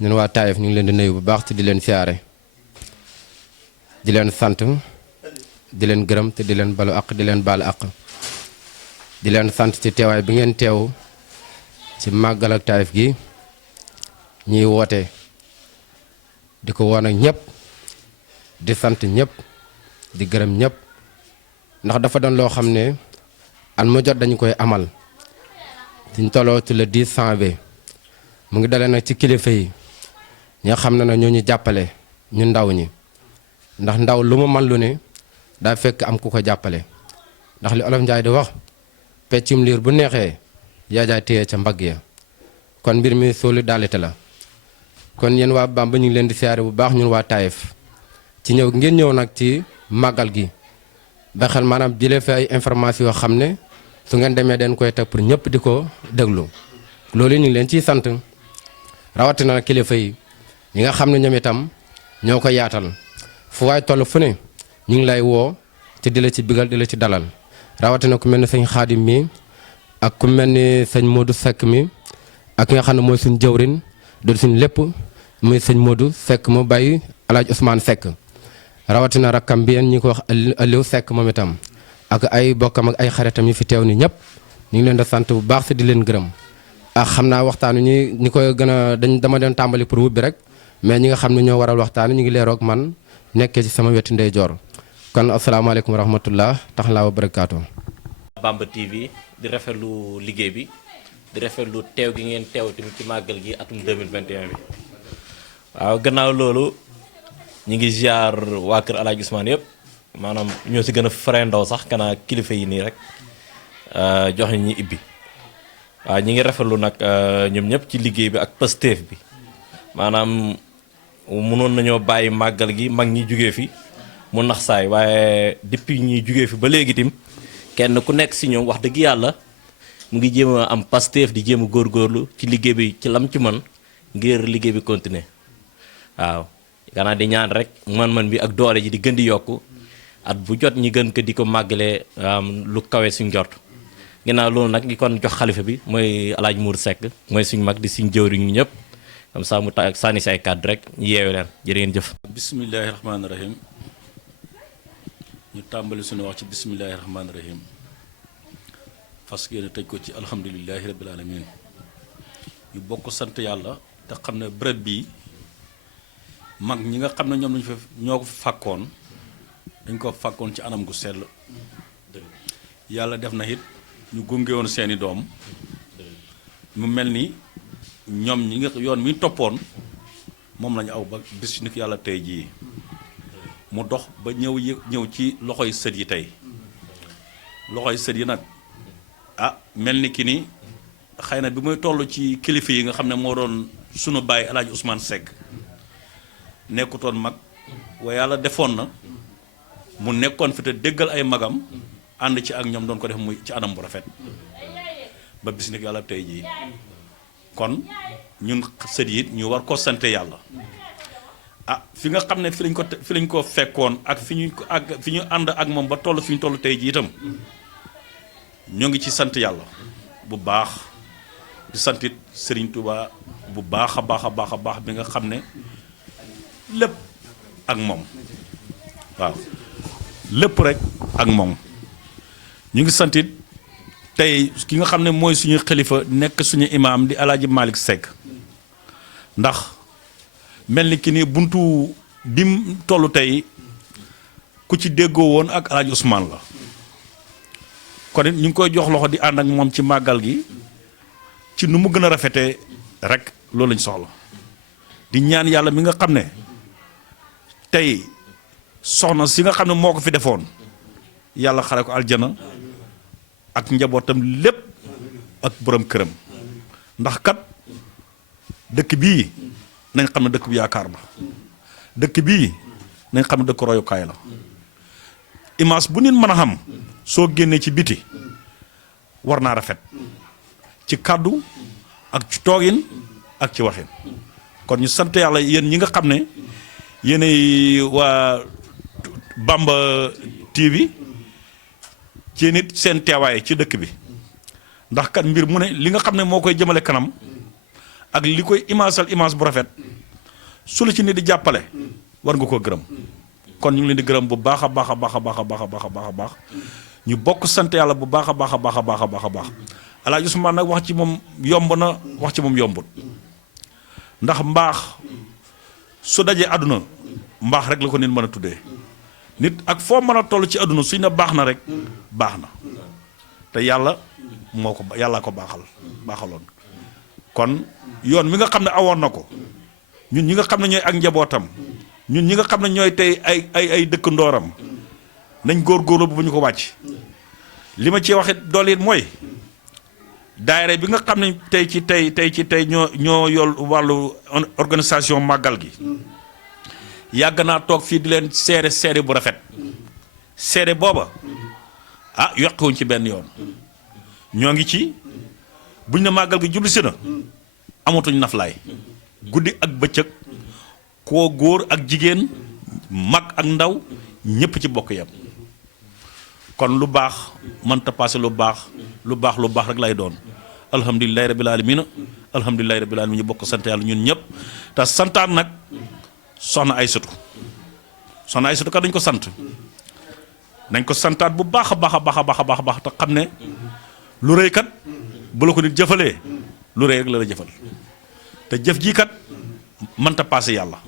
ñun waa Taïf ñu ngi leen di nuyu bu baax te di leen siyaare di leen sant di leen gërëm te di leen balu àq di leen baal àq di leen sant ci teewaay bi ngeen teew ci màggal ak Taïf gi ñuy woote di ko woon ak ñëpp di sant ñëpp di gërëm ñëpp ndax dafa doon loo xam ne at mu jot dañu koy amal suñ tolloo ci le 10 janvier mu ngi dalee nag ci kilifa yi ñi nga xam ne nag ñoo ñu jàppale ñu ndaw ñi ndax ndaw lu mu man lu ne daa fekk am ku ko jàppale ndax li Olof Njaay di wax peccum liir bu neexee yaa jaay téye ca mbagg ya kon mbir mi solidarité la kon yéen waa Bamba ñu ngi leen di siyaare bu baax ñun waa Taïf ci ñëw ngeen ñëw nag ci màggal gi ba xel maanaam jëlee fi ay information yoo xam ne su ngeen demee den koy teg pour ñëpp di ko déglu loolu ñu ngi leen ciy sant rawatina kilifa yi ñi nga xam ne ñoom itam ñoo ko yaatal fu waay toll fu ne ñu ngi lay woo te di la ci bigal di la ci dalal rawatina ku mel ni sëñ Xaadim mi ak ku mel ni sëñ Modou Seck mi ak ki nga xam ne mooy suñ jëwrin du suñ lépp muy sëñ Modou Seck mu bàyyi Alaaji Ousmane Seck rawatina rakkam bi ñi ko wax Aliou Seck moom itam ak ay bokkam ak ay xaritam yi fi teew ni ñëpp ñu ngi leen di sant bu baax te di leen gërëm ak xam naa waxtaan wi ñi koy gën a dama doon tàmbali pour wubbi rek mais ñi nga xam ne ñoo waral waxtaan ñu ngi leeroog man nekkee ci sama wetu ndeyjoor kon asalaamaaleykum wa rahmatullah taxalaa wa barakaatu. Bamba TV di rafetlu liggéey bi di rafetlu teew gi ngeen teew tamit ci màggal gi atum 2021 bi waaw gannaaw loolu ñu ngi ziar waa kër Alaaji Ousmane yëpp maanaam ñoo si gën a fare ndaw sax kanaa kilifa yi nii rek joxe ñi ibbi waaw ñi ngi rafetlu nag ñoom ñëpp ci liggéey bi ak Pastef bi maanaam mënoon nañoo bàyyi màggal gi mag ñi jugee fi mu nax saay waaye depuis ñi jugee fi ba léegi tim kenn ku nekk si ñoom wax dëgg yàlla mu ngi jéem a am Pastef di jéem a góorgóorlu ci liggéey bi ci lam ci man ngir liggéey bi continuer waaw gannaaw di ñaan rek man-man bi ak doole ji di gën di yokku at bu jot ñi gën ko di ko màggalee lu kawe suñ jort ginnaaw loolu nag ñi kon jox xalifa bi mooy Alaaji Mour Seck mooy suñ mag di suñ jëwriñ ñu ñëpp comme ça mu ta sànni si ay kàddu rek ñu yeewe leen jërë ngeen jëf bismillahi rahmaani rahim ñu tàmbali suñu wax ci bismillahi rahmaani rahim fas yéene tëj ko ci alhamdulilahi rabbil alamin ñu bokk sant yàlla te xam ne bërëb bii mag ñi nga xam ne ñoom lañu fa ñoo ko fàkkoon dañ ko fàkkoon ci anam gu sell yàlla def na it ñu gunge woon seeni doom mu mel ni ñoom ñi nga yoon mi toppoon moom lañu aw ba bis ni ko yàlla tey jii mu dox ba ñëw ci loxoy sët yi tey loxoy sët yi nag mel ni ki ni xëy na bi muy toll ci kilifa yi nga xam ne moo doon sunu baay Alaaji Ousmane Seck nekkutoon mag waaye yàlla defoon na mu nekkoon fi te déggal ay magam ànd ci ak ñoom doon ko def muy ci anam bu rafet ba bis ni yàlla tey jii kon ñun sët yi ñu war ko sante yàlla fi nga xam ne fi lañ ko fekkoon ak fi ñu ànd ak moom ba toll fi ñu toll tey jii itam ñoo ngi ci sant yàlla bu baax di santit Serigne Touba bu baax a baax a baax a baax bi nga xam ne lépp ak moom waaw lépp rek ak moom ñu ngi santit tey ki nga xam ne mooy suñu xalifa nekk suñu imaam di Alaaji Malick Seck ndax mel ni ki ni buntu bim tollu tey ku ci déggoo woon ak Alaaji Ousmane la kon it ñu ngi koy jox loxo di ànd ak moom ci màggal gi ci nu mu gën a rafetee rek loolu lañ soxla di ñaan yàlla mi nga xam ne tey soxna si nga xam ne moo ko fi defoon yàlla xare ko aljana ak njabootam lépp ak borom këram ndax kat dëkk bii nañ xam ne dëkk bu yaakaar la dëkk bii nañ xam ne dëkk royukaay la image bu nit mën a xam soo génnee ci biti war naa rafet ci kàddu ak ci toogin ak ci waxin kon ñu sant yàlla yéen ñi nga xam ne yéenay waa Bamba TV ci nit seen teewaay ci dëkk bi ndax kat mbir mu ne li nga xam ne moo koy jëmale kanam ak li koy image bu rafet su la ci nit di jàppale war nga koo gërëm kon ñu ngi leen di gërëm bu baax a baax a baax a baax a baax a baax a baax a baax ñu bokk sant yàlla bu baax a baax a baax a baax a baax a baax Alaaji Ousmane nag wax ci moom yomb na wax ci moom yombut ndax mbaax su dajee àdduna mbaax rek la ko nit mën a tuddee nit ak foo mën a toll ci àdduna suñ ne baax na rek baax na te yàlla moo ko yàllaa ko baaxaloon kon yoon mi nga xam ne awoon na ko ñun ñi nga xam ne ñooy ak njabootam ñun ñi nga xam ne ñooy tey ay dëkk ndooram nañ góorgóorlu bu ñu ko wàcc li ma ci waxit doole it mooy daayira bi nga xam ne tey ñoo yor wàllu organisation màggal gi yàgg naa toog fii di leen seede bu rafet seede booba yokkuwuñ ci benn yoon ñoo ngi ci buñ ne màggal gi jublu si na amatuñ naflaay guddi ak bëccëg koo góor ak jigéen mag ak ndaw ñépp ci bokk yam kon lu baax mënta paase lu baax rek lay doon alhamdulilahi rabbil alamin alhamdulilahi rabbil alamin ñu bokk sant yàlla ñun ñëpp te santaan nag soxna Aysatu kat dañ ko sant nañ ko santaat bu baax a baax a baax a baax a baax a baax te xam ne lu rëy kat bu la ko nit jëfalee lu rëy rek la jëfal te jëf jii kat mënta paase yàlla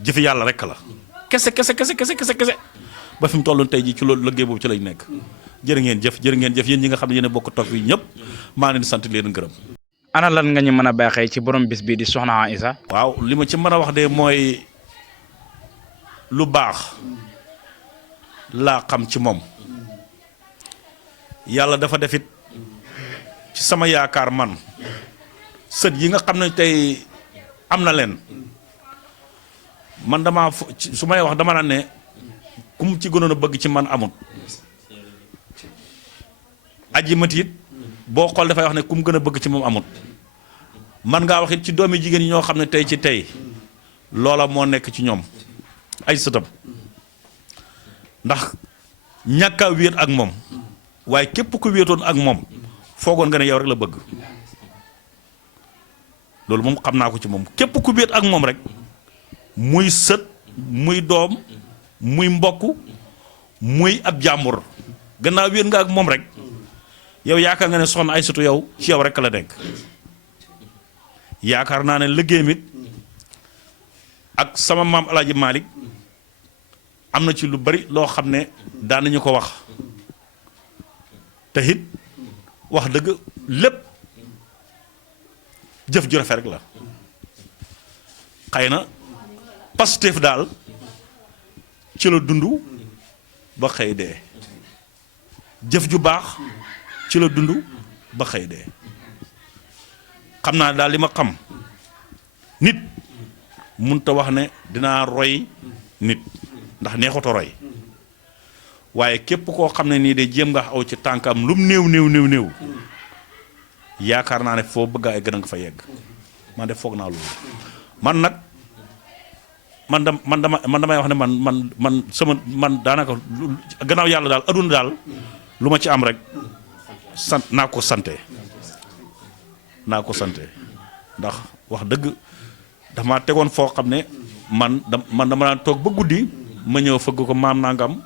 jëfi yàlla rek la kese ba fi mu tolloon tey jii ci loolu liggéey boobu ci lañ nekk jërë ngeen jëf yéen ñi nga xam ne yéen a bokk toog fii ñëpp maa ngi leen di sant leen gërëm. ana lan nga ñu mën a baaxee ci borom bis bii di soxna Aïssa. waaw li ma ci mën a wax de mooy lu baax laa xam ci moom yàlla dafa defit ci sama yaakaar man sët yi nga xam ne tey am na leen man dama su may wax dama naan ne ku mu ci gënoon a bëgg ci man amut aji mat it boo xool dafay wax ne ku mu gën a bëgg ci moom amut man ngaa wax it ci doomi jigéen yi ñoo xam ne tey ci tey loola moo nekk ci ñoom ay sëtam ndax ñàkk a wéet ak moom waaye képp ku wéetoon ak moom foogoon nga ne yow rek la bëgg loolu moom xam naa ko ci moom képp ku wéet ak moom rek muy sët muy doom muy mbokk muy ab jàmbur gannaaw wéet nga ak moom rek yow yaakaar nga ne soxna Aysatu yow ci yow rek la nekk yaakaar naa ne liggéeyam it ak sama maam El Hadj Malick am na ci lu bari loo xam ne daan nañu ko wax te it wax dëgg lépp jëf ju rafet rek la xëy na Pastef daal ci la dund ba xëy dee jëf ju baax ci la dund ba xëy dee xam naa daal li ma xam nit munta wax ne dinaa roy nit ndax neexut a roy waaye képp koo xam ne nii de jéem nga aw ci tànkam lum néew yaakaar naa ne foo bëgg a egg nga fa yegg man de foog naa loolu man nag man damay wax ne man daanaka gannaaw yàlla daal aduna daal lu ma ci am rek sant naa ko sante ndax wax dëgg dafa maa tegoon foo xam ne man dama daan toog ba guddi ma ñëw fëgg ko maam nangam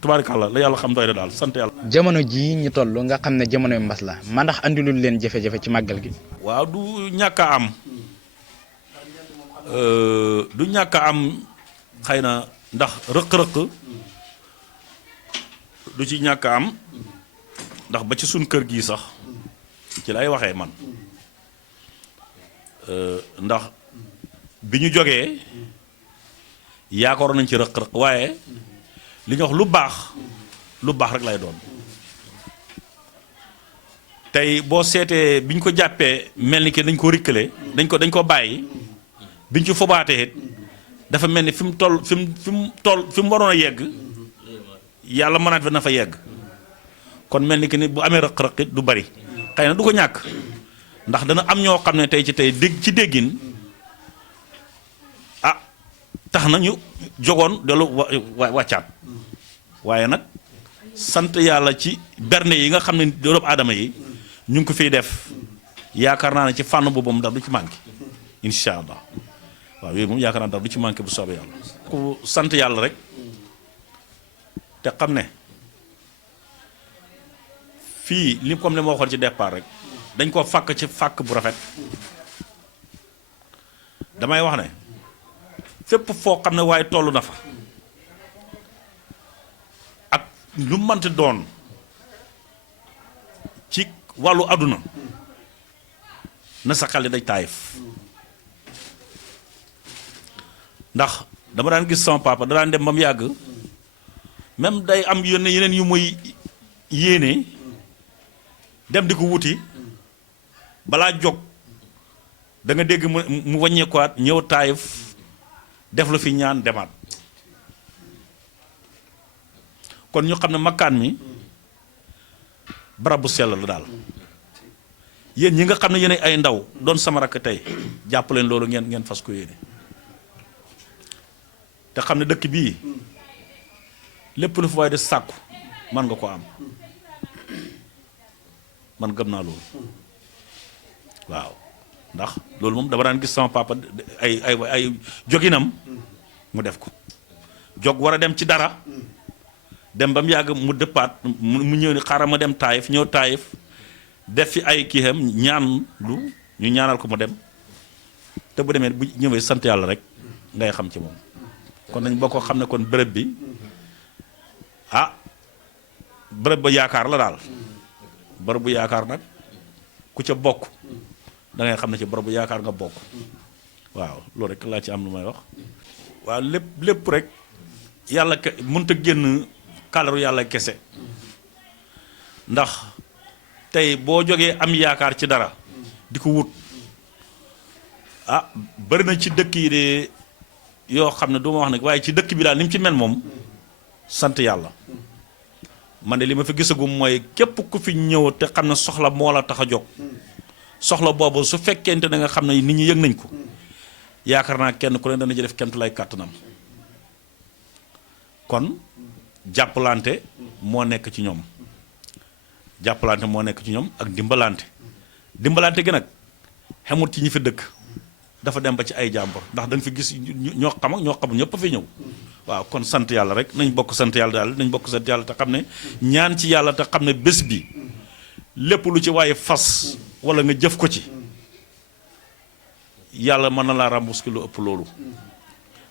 tubaarikàlla la yàlla xam doy na daal sant yàlla. jamono jii ñu toll nga xam ne jamonoy mbas la ma ndax andilul leen jafe-jafe ci màggal gi. waaw du ñàkk a am xëy na ndax rëq-rëq du ci ñàkk a am ndax ba ci suñ kër gii sax ci lay waxee man ndax bi ñu jógee yaakaaroon nañ ci rëq-rëq waaye li ñu wax lu baax rek lay doon tey boo seetee bi ñu ko jàppee mel ni que dañ ko rikkale dañ ko bàyyi biñ ci fobaatee dafa mel ni fi mu waroon a yegg yàlla mënaat fa na fa yegg kon mel ni que ni bu amee rëq-rëq du bari xëy na du ko ñàkk ndax dana am ñoo xam ne tey ci déggin tax na ñu jogoon dellu wàccaat waaye nag sant yàlla ci berne yi nga xam ne doomu aadama yi ñu ngi ko fiy def yaakaar naa ne ci fànn boobu moom dara du ci manqué incha allah waaw yooyu moom yaakaar naa dara du ci manqué bu soobee yàlla. ku sant yàlla rek te xam ne fii li comme li ma waxoon ci départ rek dañ koo fàkk ci fàkk bu rafet damay wax ne fépp foo xam ne waaye toll na fa ak lu mënti doon ci wàllu àdduna na sa xel day Taïf ndax dama daan gis sama papa da daan dem ba mu yàgg même day am yeneen yu muy yéene dem di ko wuti balaa jóg da nga dégg mu wàññeekuwaat ñëw Taïf def lu fi ñaan demaat kon ñu xam ne makkaan mi barab bu sell la daal yéen ñi nga xam ne yéen ay ndaw doon sama rakk tey jàpp leen loolu ngeen fas ko yéene te xam ne dëkk bii lépp lu fa waaye de sàkku man nga ko am man gëm naa loolu waaw ndax loolu moom dama daan gis sama papa ay joginam mu def ko jog war a dem ci dara dem ba mu yàgg mu dëppaat mu ñëw ni xaaral ma dem Taïf ñëw Taïf def fi ay kii xam ñaan lu ñu ñaanal ko mu dem te bu demee bu ñëwee sant yàlla rek ngay xam ci moom kon nañ boo ko xam ne kon bërëb bi ah bërëb ba yaakaar la daal bërëb bu yaakaar nag ku ca bokk da ngay xam ne ci bërëb bu yaakaar nga bokk waaw loolu rek laa ci am lu may wax waaw lépp rek yàlla mënut a génn kàllaru yàlla kese ndax tey boo jógee am yaakaar ci dara di ko wut ah bari na ci dëkk yi de yoo xam ne du ma wax nag waaye ci dëkk bi daal ni mu ci mel moom sant yàlla man de li ma fi gisagum mooy képp ku fi ñëw te xam ne soxla moo la tax a jóg soxla boobu su fekkente ne nga xam ne nit ñi yëg nañ ko yaakaar naa kenn ku ne dana ci def kenn lay kàttanam kon jàppalante moo nekk ci ñoom jàppalante moo nekk ci ñoom ak dimbalante gi nag xamut ci ñi fi dëkk dafa dem ba ci ay jàmbur ndax da nga fi gis ñoo xam ak ñoo xamul ñëpp a fi ñëw waaw kon sant yàlla rek nañ bokk sant yàlla daal nañ bokk sant yàlla te xam ne ñaan ci yàlla te xam ne bés bi lépp lu ci waaye fas wala nga jëf ko ci yàlla mën na laa remboursé lu ëpp loolu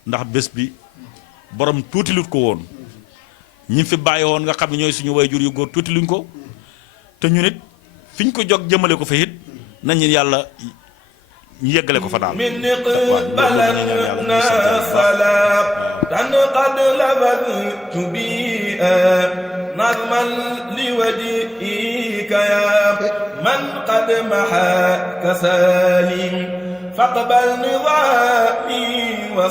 ndax bés bi borom tuuti lut ko woon ñi fi bàyyi woon nga xam ne ñooy suñu waajur yu góor tuuti luñ ko te ñu nit fi ñu ko jog jëmale ko fa it nañ yàlla ñu yeggale ko fa daal min balanna salatan qad labadtu bi nazman li wajhika ya man qad maha kasalim faqbal nidami wa